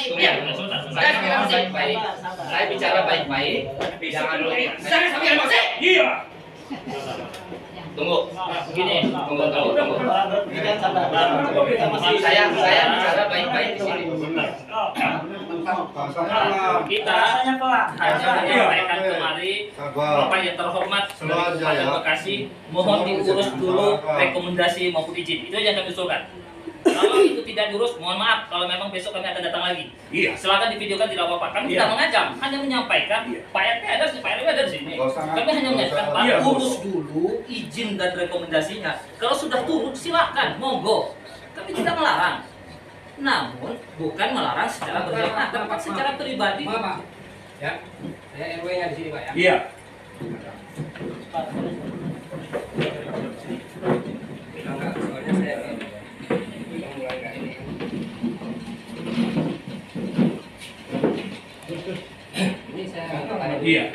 masih. Iya. Saya bicara baik-baik. Saya bicara baik-baik. Jangan lagi. Saya sampai emosi. Iya. Tunggu. Begini. Tunggu. Saya bicara baik-baik di sini. Kita hanya menyampaikan kemari, Bapak yang terhormat dari Kabupaten Bekasi, mohon diurus dulu rekomendasi maupun izin. Itu yang kami usulkan. Kalau itu tidak diurus, mohon maaf. Kalau memang besok kami akan datang lagi. Iya. Silakan divideokan, tidak apa-apa. Kami tidak mengajak, hanya menyampaikan. Pak RT ada, Pak RW ada di sini. Kami hanya menyampaikan, Pak, urus dulu izin dan rekomendasinya. Kalau sudah turun, silakan, monggo. Kami tidak melarang. Namun bukan melarang secara berjamaah, tapi secara pribadi. Pak. Ya. Saya RW-nya di sini, Pak ya. Iya. Iya.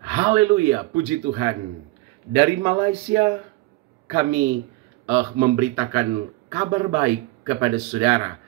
Haleluya, puji Tuhan. Dari Malaysia kami memberitakan kabar baik kepada saudara.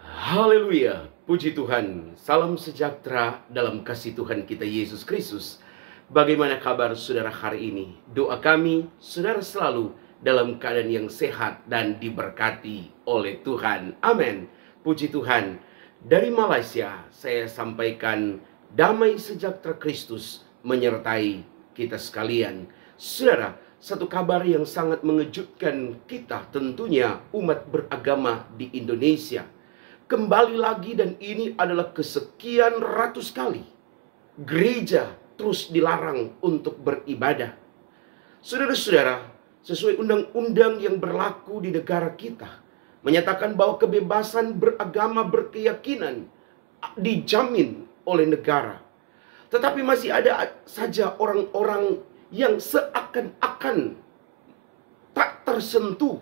Haleluya, puji Tuhan. Salam sejahtera dalam kasih Tuhan kita Yesus Kristus. Bagaimana kabar saudara hari ini? Doa kami, saudara selalu dalam keadaan yang sehat dan diberkati oleh Tuhan. Amin. Puji Tuhan. Dari Malaysia saya sampaikan damai sejahtera Kristus menyertai kita sekalian. Saudara, satu kabar yang sangat mengejutkan kita tentunya umat beragama di Indonesia. Kembali lagi, dan ini adalah kesekian ratus kali gereja terus dilarang untuk beribadah. Saudara-saudara, sesuai undang-undang yang berlaku di negara kita, menyatakan bahwa kebebasan beragama berkeyakinan dijamin oleh negara. Tetapi masih ada saja orang-orang yang seakan-akan tak tersentuh,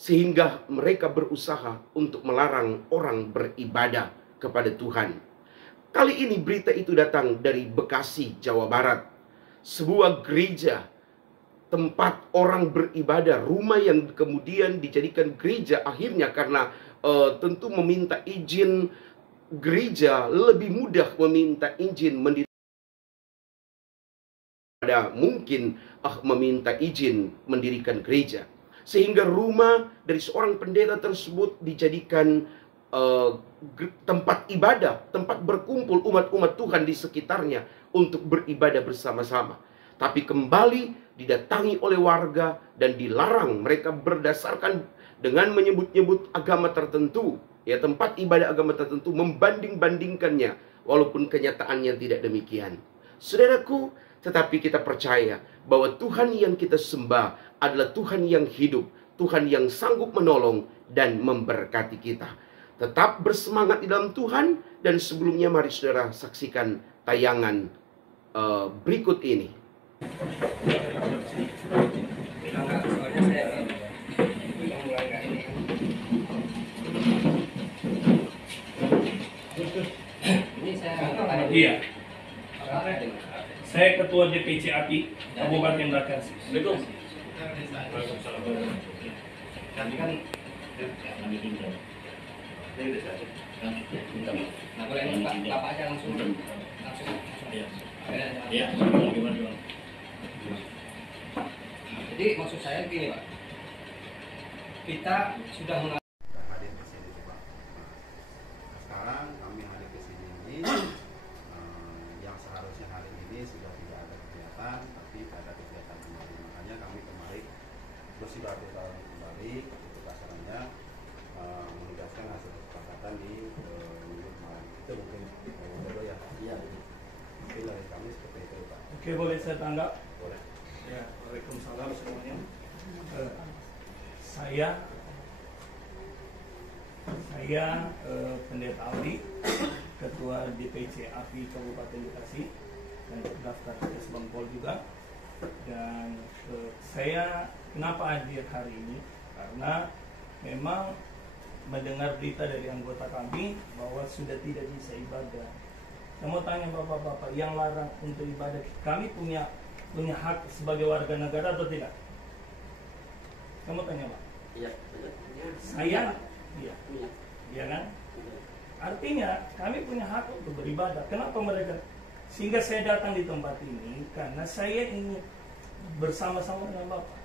sehingga mereka berusaha untuk melarang orang beribadah kepada Tuhan. Kali ini berita itu datang dari Bekasi, Jawa Barat. Sebuah gereja, tempat orang beribadah, rumah yang kemudian dijadikan gereja akhirnya karena tentu meminta izin gereja, lebih mudah meminta izin meminta izin mendirikan gereja. Sehingga rumah dari seorang pendeta tersebut dijadikan tempat ibadah, tempat berkumpul umat-umat Tuhan di sekitarnya untuk beribadah bersama-sama. Tapi kembali didatangi oleh warga dan dilarang mereka berdasarkan dengan menyebut-nyebut agama tertentu, ya, tempat ibadah agama tertentu, membanding-bandingkannya, walaupun kenyataannya tidak demikian. Saudaraku, tetapi kita percaya bahwa Tuhan yang kita sembah adalah Tuhan yang hidup, Tuhan yang sanggup menolong dan memberkati kita. Tetap bersemangat di dalam Tuhan, dan sebelumnya mari saudara saksikan tayangan berikut ini. Iya. Saya Ketua DPC API Kabupaten Bekasi. Betul. Kami kan nah, boleh Bapak aja langsung. Iya. Jadi maksud saya begini, Pak. Kita sudah hadir ke sini, Pak. Sekarang kami hadir ke sini ini yang seharusnya hari ini sudah tidak ada kegiatan, tapi ada kegiatan kembali. Makanya kami kemarin bersilaturahmi kembali untuk acaranya menegaskan hasil kesepakatan di minggu kemarin. Itu mungkin dulu ya. Iya. Mungkin dari kami seperti itu, Pak. Oke, boleh saya tanggap? Boleh. Ya, waalaikumsalam semuanya. Saya Pendeta Aldi, Ketua DPC API Kabupaten Bekasi, dan terdaftar di Bangpol juga. Dan saya kenapa hadir hari ini? Karena memang mendengar berita dari anggota kami bahwa sudah tidak bisa ibadah. Saya mau tanya bapak-bapak, yang larang untuk ibadah, kami punya hak sebagai warga negara atau tidak? Kamu tanya, Pak? Iya. Saya, iya. ya kan? Artinya kami punya hak untuk beribadah. Kenapa mereka? Sehingga saya datang di tempat ini karena saya ingin bersama-sama dengan Bapak.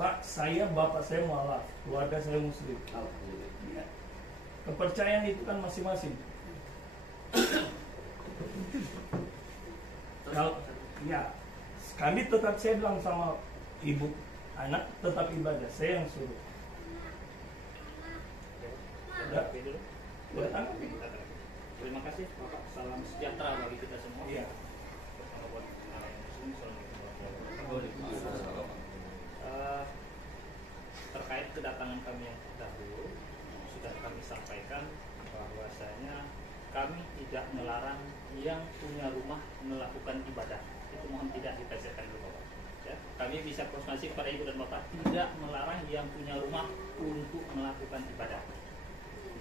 Pak, Bapak saya mualaf, keluarga saya Muslim. Ya. Kepercayaan itu kan masing-masing. Kalau ya, kami tetap, saya bilang sama ibu, anak tetap ibadah, saya yang suruh. Terima kasih Bapak. Salam sejahtera bagi kita semua. Iya. Terkait kedatangan kami yang terdahulu, sudah kami sampaikan bahwasanya kami tidak melarang yang punya rumah melakukan ibadah. Itu mohon tidak dipeserkan dulu Bapak. Ya, kami bisa konfirmasi kepada Ibu dan Bapak tidak melarang yang punya rumah untuk melakukan ibadah.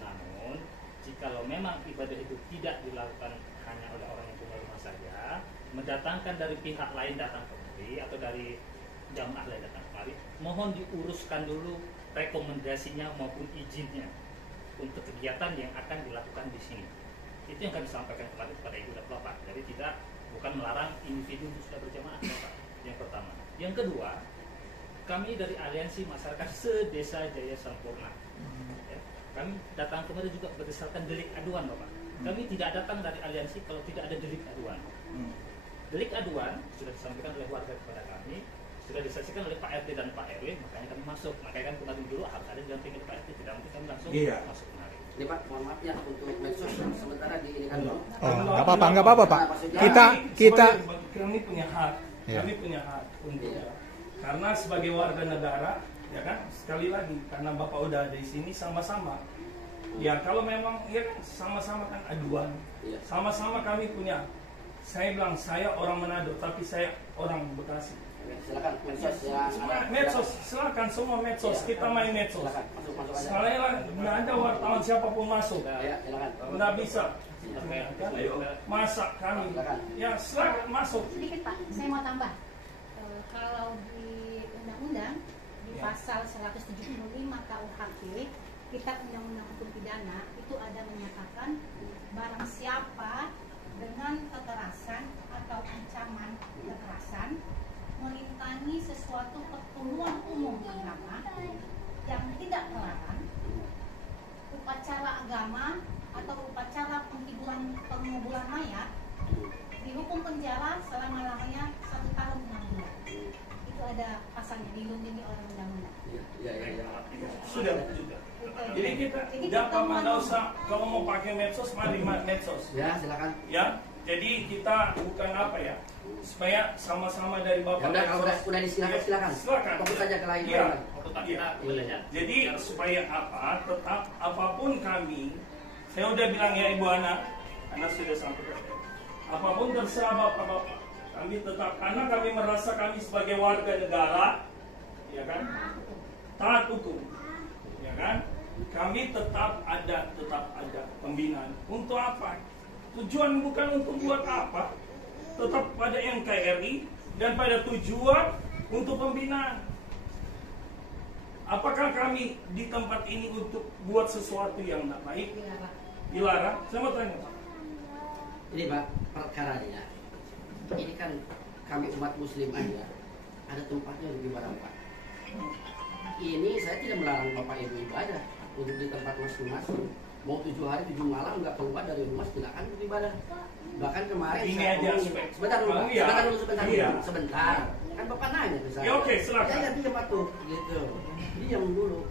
Namun, jikalau memang ibadah itu tidak dilakukan hanya oleh orang yang punya rumah saja, mendatangkan dari pihak lain datang kemari atau dari jamaah lain datang kemari, mohon diuruskan dulu rekomendasinya maupun izinnya untuk kegiatan yang akan dilakukan di sini. Itu yang kami sampaikan kemarin kepada Ibu dan Bapak. Jadi bukan melarang individu untuk sudah berjamaah, Bapak. Yang pertama. Yang kedua, kami dari Aliansi Masyarakat Se-Desa Jaya Sampurna. Ya, kami datang kemarin juga berdasarkan delik aduan, Bapak. Kami tidak datang dari aliansi kalau tidak ada delik aduan. Delik aduan sudah disampaikan oleh warga kepada kami, sudah disaksikan oleh Pak RT dan Pak RW, makanya kami masuk. Makanya kan kemarin dulu harus ada didampingi Pak RT, tidak mungkin kami langsung masuk kemarin. Ini Pak, mohon maaf ya untuk medsos sementara di ini kan. Nggak apa-apa Pak. Kami punya hak, kami punya hak untuk karena sebagai warga negara, ya kan, sekali lagi karena Bapak udah ada di sini sama-sama. Ya kalau memang ya kan sama-sama kan aduan, sama-sama kami punya. Saya bilang saya orang Manado, tapi saya orang Bekasi. Silakan medsos ya. Medsos, silakan semua medsos. Kita main medsos. Sekalian nggak ada wartawan siapapun masuk. Silakan. Nggak bisa. Masa kami? Ya silakan masuk. Sedikit Pak, saya mau tambah. Kalau di undang-undang di pasal 175 KUHP, Kitab Undang-Undang Hukum Pidana itu ada menyatakan barang siapa dengan kekerasan atau ancaman kekerasan merintangi sesuatu pertemuan umum agama yang tidak melarang upacara agama atau upacara penguburan mayat, dihukum penjara selama-lamanya 1 tahun 6 bulan. Itu ada pasalnya, dilindungi oleh undang-undang. Sudah juga. Jadi kita dapat nggak usah kalau mau pakai medsos, mari medsos. Ya silakan. Ya, jadi kita bukan apa ya, supaya sama-sama dari Bapak. Ya, udah silakan. Silakan. Fokus saja ke lain. Jadi supaya apa? Tetap apapun kami, saya udah bilang ya Ibu Ana sudah sampai. Apapun terserah Bapak-bapak, kami tetap karena kami merasa kami sebagai warga negara, ya kan, taat hukum, ya kan. Kami tetap ada pembinaan. Untuk apa? Tujuan bukan untuk buat apa? Tetap pada NKRI dan pada tujuan untuk pembinaan. Apakah kami di tempat ini untuk buat sesuatu yang tidak baik? Dilarang? Saya mau tanya Pak. Ini Pak, perkaranya. Ini kan kami umat Muslim aja, ada tempatnya untuk ibadah Pak. Ini saya tidak melarang Bapak Ibu ibadah untuk di tempat masing-masing. Mau 7 hari 7 malam nggak keluar dari rumah silakan untuk ibadah. Bahkan kemarin ini saya aja sebentar dulu, sebentar. Kan Bapak nanya ke saya. Ya oke, silakan. Ya diam Pak tuh, gitu. Diam dulu.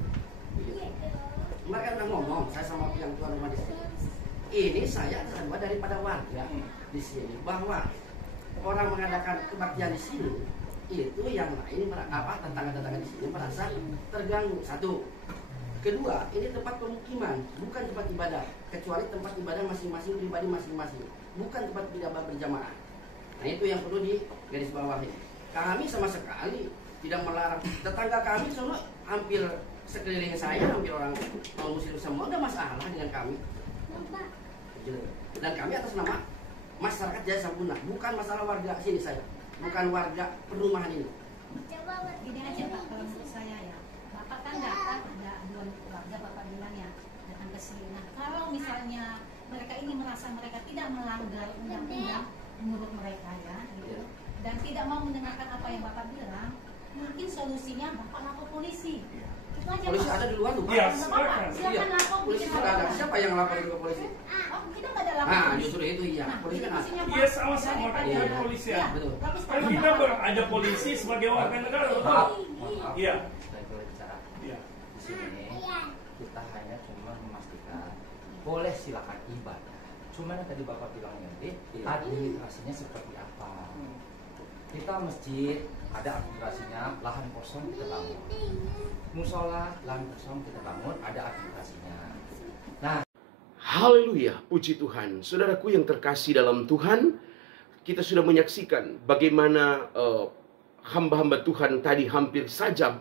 Kemarin kan udah ngomong saya sama yang tuan rumah di sini. Ini saya adalah daripada warga di sini bahwa orang mengadakan kebaktian di sini itu yang lain tetangga-tetangga di sini merasa terganggu. 1. Kedua, ini tempat pemukiman, bukan tempat ibadah, kecuali tempat ibadah masing-masing pribadi masing-masing, bukan tempat ibadah berjamaah. Nah itu yang perlu digarisbawahi. Kami sama sekali tidak melarang. Tetangga kami semua hampir sekeliling saya, hampir orang Muslim semua, ada masalah dengan kami. Dan kami atas nama masyarakat Jaya Sampurna, bukan masalah warga sini saya, bukan warga perumahan ini. Gini aja Pak, kalau menurut saya ya, Bapak kan datang ada aduan warga, Bapak misalnya mereka ini merasa mereka tidak melanggar undang-undang menurut mereka ya, gitu, dan tidak mau mendengarkan apa yang Bapak bilang, mungkin solusinya Bapak lapor polisi. Itu aja, Polisi Mas. ada di luar tuh, Pak. Iya, Nggak apa-apa, silakan. silakan lapor, Polisi bikin juga ada. laporan. Siapa yang lapor ke polisi? Oh, kita nggak ada lapor Nah, polisi. justru itu iya. Nah, Polisi jadi kan ada. fungsinya, Pak, Iya, sama-sama kan daripada- dari kepolisian. Iya, Betul. bagus, Pak. Kan kita ada polisi sebagai warga negara. Maaf, Iya. saya boleh bicara. Iya. Di sini kita hanya cuma memastikan boleh silakan ibadah. Cuma yang tadi Bapak bilang nanti administrasinya seperti apa. Kita masjid ada administrasinya, lahan kosong kita bangun. Musola lahan kosong kita bangun, ada administrasinya. Nah, Haleluya, puji Tuhan. Saudaraku yang terkasih dalam Tuhan, kita sudah menyaksikan bagaimana hamba-hamba Tuhan tadi hampir saja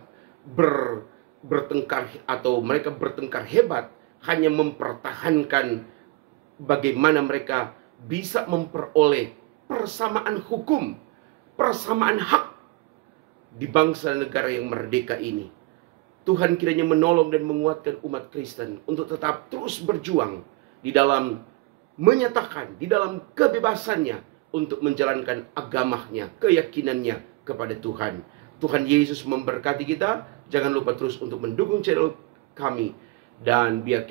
bertengkar, atau mereka bertengkar hebat, hanya mempertahankan bagaimana mereka bisa memperoleh persamaan hukum, persamaan hak di bangsa dan negara yang merdeka ini. Tuhan kiranya menolong dan menguatkan umat Kristen untuk tetap terus berjuang di dalam menyatakan, di dalam kebebasannya untuk menjalankan agamanya, keyakinannya kepada Tuhan. Tuhan Yesus memberkati kita. Jangan lupa terus untuk mendukung channel kami, dan biar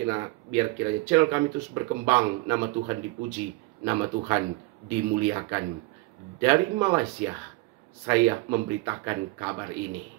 kiranya channel kami terus berkembang, nama Tuhan dipuji, nama Tuhan dimuliakan. Dari Malaysia, saya memberitakan kabar ini.